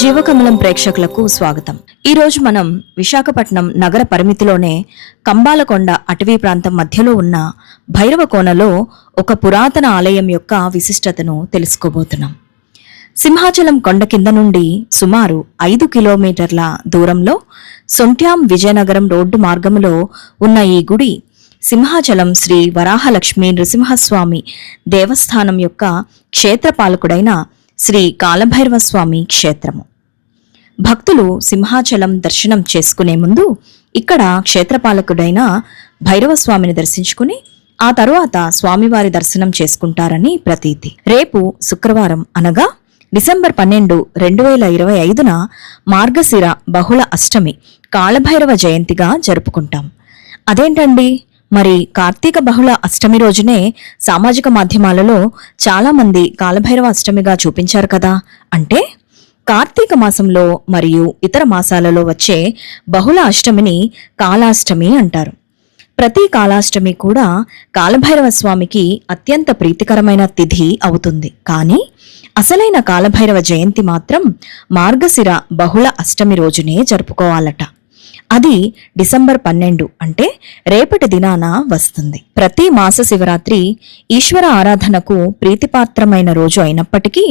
జీవకమలం ప్రేక్షకులకు స్వాగతం. ఈ రోజు మనం విశాఖపట్నం నగర పరిమితిలోనే కంబాలకొండ అటవీ ప్రాంతం మధ్యలో ఉన్న భైరవకోనలో ఒక పురాతన ఆలయం యొక్క విశిష్టతను తెలుసుకోబోతున్నాం. సింహాచలం కొండ కింద నుండి సుమారు ఐదు కిలోమీటర్ల దూరంలో సొంట్యాం విజయనగరం రోడ్డు మార్గములో ఉన్న ఈ గుడి సింహాచలం శ్రీ వరాహలక్ష్మి నృసింహస్వామి దేవస్థానం యొక్క క్షేత్రపాలకుడైన శ్రీ కాలభైరవ స్వామి క్షేత్రము. భక్తులు సింహాచలం దర్శనం చేసుకునే ముందు ఇక్కడ క్షేత్రపాలకుడైన భైరవ స్వామిని దర్శించుకుని ఆ తరువాత స్వామివారి దర్శనం చేసుకుంటారని ప్రతీతి. రేపు శుక్రవారం అనగా డిసెంబర్ పన్నెండు రెండు వేల ఇరవై ఐదున మార్గశిర బహుళ అష్టమి కాళభైరవ జయంతిగా జరుపుకుంటాం. అదేంటండి? మరి కార్తీక బహుళ అష్టమి రోజునే సామాజిక మాధ్యమాలలో చాలామంది కాలభైరవ అష్టమిగా చూపించారు కదా? అంటే కార్తీక మాసంలో మరియు ఇతర మాసాలలో వచ్చే బహుళ అష్టమిని కాలాష్టమి అంటారు. ప్రతి కాలాష్టమి కూడా కాలభైరవ స్వామికి అత్యంత ప్రీతికరమైన తిథి అవుతుంది. కానీ అసలైన కాలభైరవ జయంతి మాత్రం మార్గశిర బహుళ అష్టమి రోజునే జరుపుకోవాలట. అది డిసెంబర్ పన్నెండు అంటే రేపటి దినాన వస్తుంది. ప్రతి మాస శివరాత్రి ఈశ్వర ఆరాధనకు ప్రీతిపాత్రమైన రోజు అయినప్పటికీ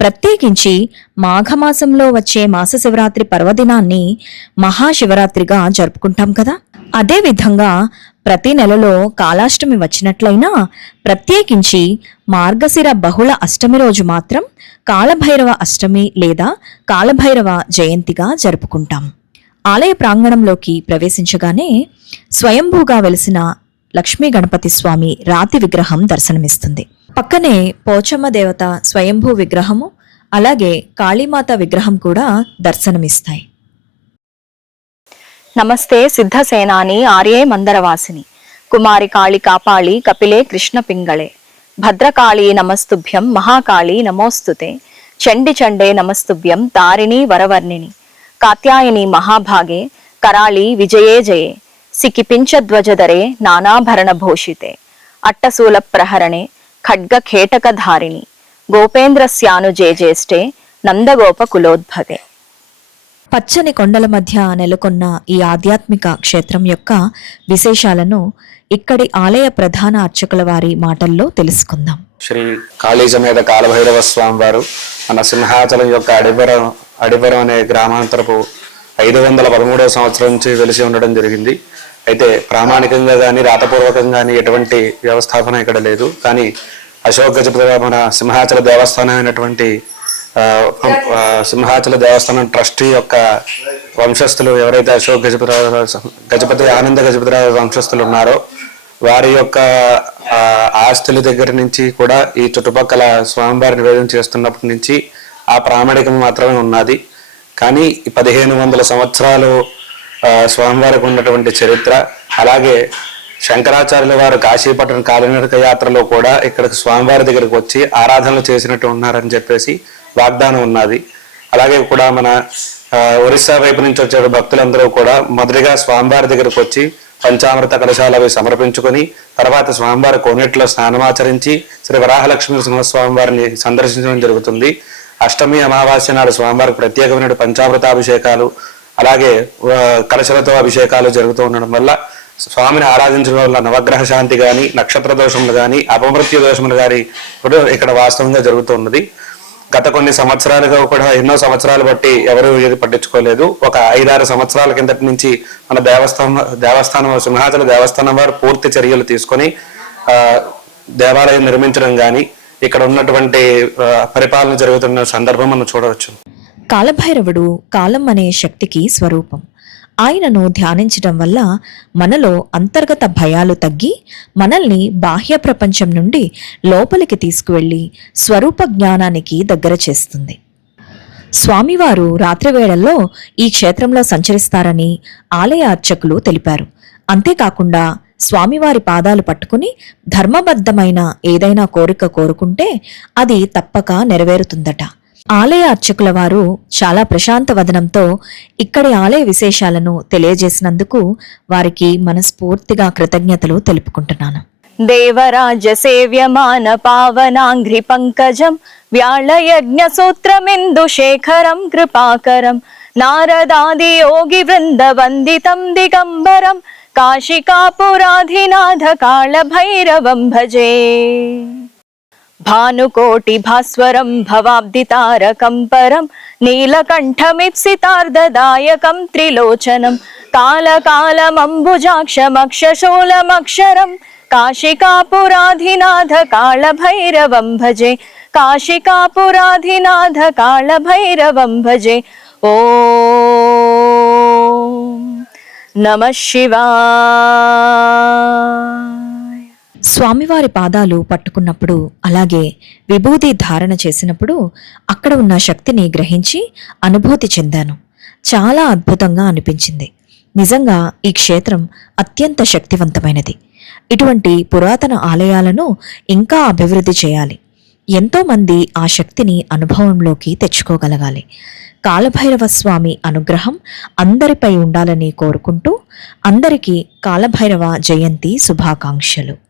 ప్రత్యేకించి మాఘమాసంలో వచ్చే మాస శివరాత్రి పర్వదినాన్ని మహాశివరాత్రిగా జరుపుకుంటాం కదా. అదే విధంగా ప్రతి నెలలో కాలాష్టమి వచ్చినట్లయినా ప్రత్యేకించి మార్గశిర బహుళ అష్టమి రోజు మాత్రం కాలభైరవ అష్టమి లేదా కాలభైరవ జయంతిగా జరుపుకుంటాం. ఆలయ ప్రాంగణంలోకి ప్రవేశించగానే స్వయంభూగా వెలిసిన లక్ష్మీ గణపతి స్వామి రాతి విగ్రహం దర్శనమిస్తుంది. పక్కనే పోచమ్మ దేవత స్వయంభూ విగ్రహము అలాగే కాళీమాత విగ్రహం కూడా దర్శనమిస్తాయి. నమస్తే సిద్ధసేనాని ఆర్యే మందరవాసిని. కుమారి కాళి కాపాళి కపిలే కృష్ణ పింగళే. భద్రకాళి నమస్తుభ్యం మహాకాళి నమోస్తుతే. చండి చండే నమస్తుభ్యం తారిణి వరవర్ణిని. కాత్యాయని మహాభాగే కరాళి విజయే జయే సికిపించధ్వజధరే నానాభరణ భూషితే అట్టశూల ప్రహరణే ఖడ్గ ఖేటకధారిణి గోపేంద్రస్యానుజే జ్యేష్ఠే నందగోప కులోద్భవే పచ్చని కొండల మధ్య నెలకొన్న ఈ ఆధ్యాత్మిక క్షేత్రం యొక్క విశేషాలను ఇక్కడి ఆలయ ప్రధాన అర్చకుల వారి మాటల్లో తెలుసుకుందాం. శ్రీ కాళీ సమేత కాలభైరవ స్వామి వారు మన సింహాచలం యొక్క అడిబరం అడివరం అనే గ్రామాంతరపు ఐదు వందల పదమూడవ సంవత్సరం నుంచి వెలిసి ఉండడం జరిగింది. అయితే ప్రామాణికంగా కానీ రాతపూర్వకంగా కానీ ఎటువంటి వ్యవస్థాపన ఇక్కడ లేదు. కానీ అశోక్ గజపతి మన సింహాచల దేవస్థానం అయినటువంటి సింహాచల దేవస్థానం ట్రస్టీ యొక్క వంశస్థులు ఎవరైతే అశోక్ గజపతిరావు గజపతి ఆనంద గజపతిరావు వంశస్థులు ఉన్నారో వారి యొక్క ఆస్తుల దగ్గర నుంచి కూడా ఈ చుట్టుపక్కల స్వామివారి నివేదన చేస్తున్నప్పటి నుంచి ఆ ప్రామాణికం మాత్రమే ఉన్నది. కానీ పదిహేను వందల సంవత్సరాలు స్వామివారికి ఉన్నటువంటి చరిత్ర అలాగే శంకరాచార్యుల వారు కాశీపట్నం కాలినడక యాత్రలో కూడా ఇక్కడికి స్వామివారి దగ్గరికి వచ్చి ఆరాధనలు చేసినట్టు ఉన్నారని చెప్పేసి వాగ్దానం ఉన్నది. అలాగే కూడా మన ఒరిస్సా వైపు నుంచి వచ్చే భక్తులందరూ కూడా మొదటిగా స్వామివారి దగ్గరకు వచ్చి పంచామృత కలశాలు అవి సమర్పించుకొని తర్వాత స్వామివారి కోనేటిలో స్నానమాచరించి శ్రీ వరాహలక్ష్మి సింహస్వామి వారిని సందర్శించడం జరుగుతుంది. అష్టమి అమావాస్య నాడు స్వామివారికి ప్రత్యేకమైన పంచామృతాభిషేకాలు అలాగే కలశలతో అభిషేకాలు జరుగుతూ ఉండడం వల్ల స్వామిని ఆరాధించడం వల్ల నవగ్రహ శాంతి కానీ నక్షత్ర దోషములు కానీ అపమృత్యు దోషములు కానీ కూడా ఇక్కడ వాస్తవంగా జరుగుతూ ఉన్నది. గత కొన్ని సంవత్సరాలుగా కూడా ఎన్నో సంవత్సరాలు బట్టి ఎవరు ఇది పట్టించుకోలేదు. ఒక ఐదారు సంవత్సరాల కిందటి నుంచి మన దేవస్థానం దేవస్థానం సింహాచల దేవస్థానం వారు పూర్తి చర్యలు తీసుకొని దేవాలయం నిర్మించడం కానీ ఇక్కడ ఉన్నటువంటి పరిపాలన జరుగుతున్న సందర్భం మనం చూడవచ్చు. కాలభైరవుడు కాలం అనే శక్తికి స్వరూపం. ఆయనను ధ్యానించడం వల్ల మనలో అంతర్గత భయాలు తగ్గి మనల్ని బాహ్య ప్రపంచం నుండి లోపలికి తీసుకువెళ్ళి స్వరూప జ్ఞానానికి దగ్గర చేస్తుంది. స్వామివారు రాత్రివేళల్లో ఈ క్షేత్రంలో సంచరిస్తారని ఆలయ అర్చకులు తెలిపారు. అంతేకాకుండా స్వామివారి పాదాలు పట్టుకుని ధర్మబద్ధమైన ఏదైనా కోరిక కోరుకుంటే అది తప్పక నెరవేరుతుందట. ఆలయ అర్చకుల వారు చాలా ప్రశాంత వదనంతో ఇక్కడి ఆలయ విశేషాలను తెలియజేసినందుకు వారికి మనస్ఫూర్తిగా కృతజ్ఞతలు తెలుపుకుంటున్నాను. దేవరాజ సేవ్యమాన పావనాంఘ్రి పంకజం వ్యాళయజ్ఞసూత్రమిందు శేఖరం కృపాకరం నారదాది యోగి వృంద వందితం దిగంబరం काशिकापुराधिनाथ कालभैरवं भजे। भानुकोटिभास्वरं भवाब्दितारकं परं नीलकण्ठमीप्सितार्धदायकं त्रिलोचनं कालकालमम्बुजाक्षमक्षशोलमक्षरं काशिकापुराधिनाथ कालभैरवं भजे। काशिकापुराधिनाथ कालभैरवं भजे। ओ నమ శివా స్వామివారి పాదాలు పట్టుకున్నప్పుడు అలాగే విభూతి ధారణ చేసినప్పుడు అక్కడ ఉన్న శక్తిని గ్రహించి అనుభూతి చెందాను. చాలా అద్భుతంగా అనిపించింది. నిజంగా ఈ క్షేత్రం అత్యంత శక్తివంతమైనది. ఇటువంటి పురాతన ఆలయాలను ఇంకా అభివృద్ధి చేయాలి. ఎంతోమంది ఆ శక్తిని అనుభవంలోకి తెచ్చుకోగలగాలి. కాలభైరవ స్వామి అనుగ్రహం అందరిపై ఉండాలని కోరుకుంటూ అందరికీ కాలభైరవ జయంతి శుభాకాంక్షలు.